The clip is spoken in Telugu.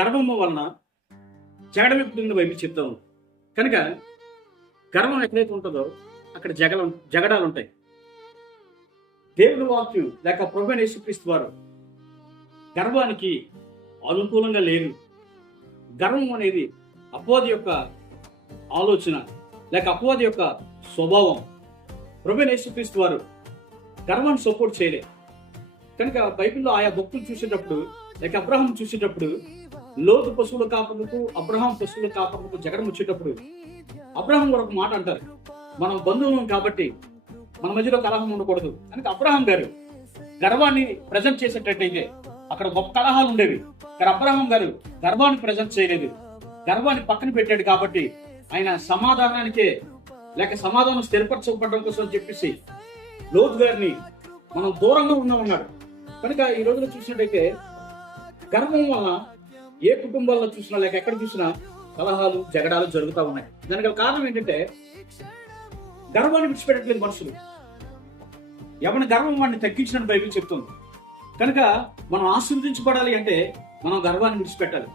గర్వము వలన జగడమిప్పుడు బైబిల్ చెప్తాము. కనుక గర్వం ఎక్కడైతే ఉంటుందో అక్కడ జగడాలు ఉంటాయి. దేవుని వాక్యం లేక ప్రభువైన యేసుక్రీస్తు వారు గర్వానికి అనుకూలంగా లేరు. గర్వం అనేది అపవాది యొక్క ఆలోచన లేక అపవాది యొక్క స్వభావం. ప్రభువైన యేసుక్రీస్తు వారు గర్వాన్ని సపోర్ట్ చేయలే. కనుక బైబిల్లో ఆయా భక్తులు చూసేటప్పుడు లేక అబ్రహాం చూసేటప్పుడు లోతు పశువుల కాపరులకు అబ్రహాం పశువుల కాపరులకు జగడం వచ్చేటప్పుడు అబ్రహాం గారు ఒక మాట అంటారు, మనం బంధువులం కాబట్టి మన మధ్యలో కలహం ఉండకూడదు. కనుక అబ్రహాం గారు గర్వాన్ని ప్రజెంట్ చేసేటట్టయితే అక్కడ గొప్ప కలహాలు ఉండేవి. కానీ అబ్రహాం గారు గర్వాన్ని ప్రజెంట్ చేయలేదు, గర్వాన్ని పక్కన పెట్టాడు. కాబట్టి ఆయన సమాధానానికే లేక సమాధానం స్థిరపరచబడడం కోసం చెప్పేసి లోతు గారిని మనం దూరంగా ఉన్నామన్నాడు. కనుక ఈ రోజులో చూసినట్టయితే గర్వం వలన ఏ కుటుంబాల్లో చూసినా లేక ఎక్కడ చూసినా కలహాలు జగడాలు జరుగుతూ ఉన్నాయి. దానికి కారణం ఏంటంటే గర్వాన్ని విడిచిపెట్టట్లేదు మనుషులు. ఎవరి గర్వం వాడిని తగ్గించిన బైబిల్ చెప్తుంది. కనుక మనం ఆశీర్వదించబడాలి అంటే మనం గర్వాన్ని విడిచిపెట్టాలి.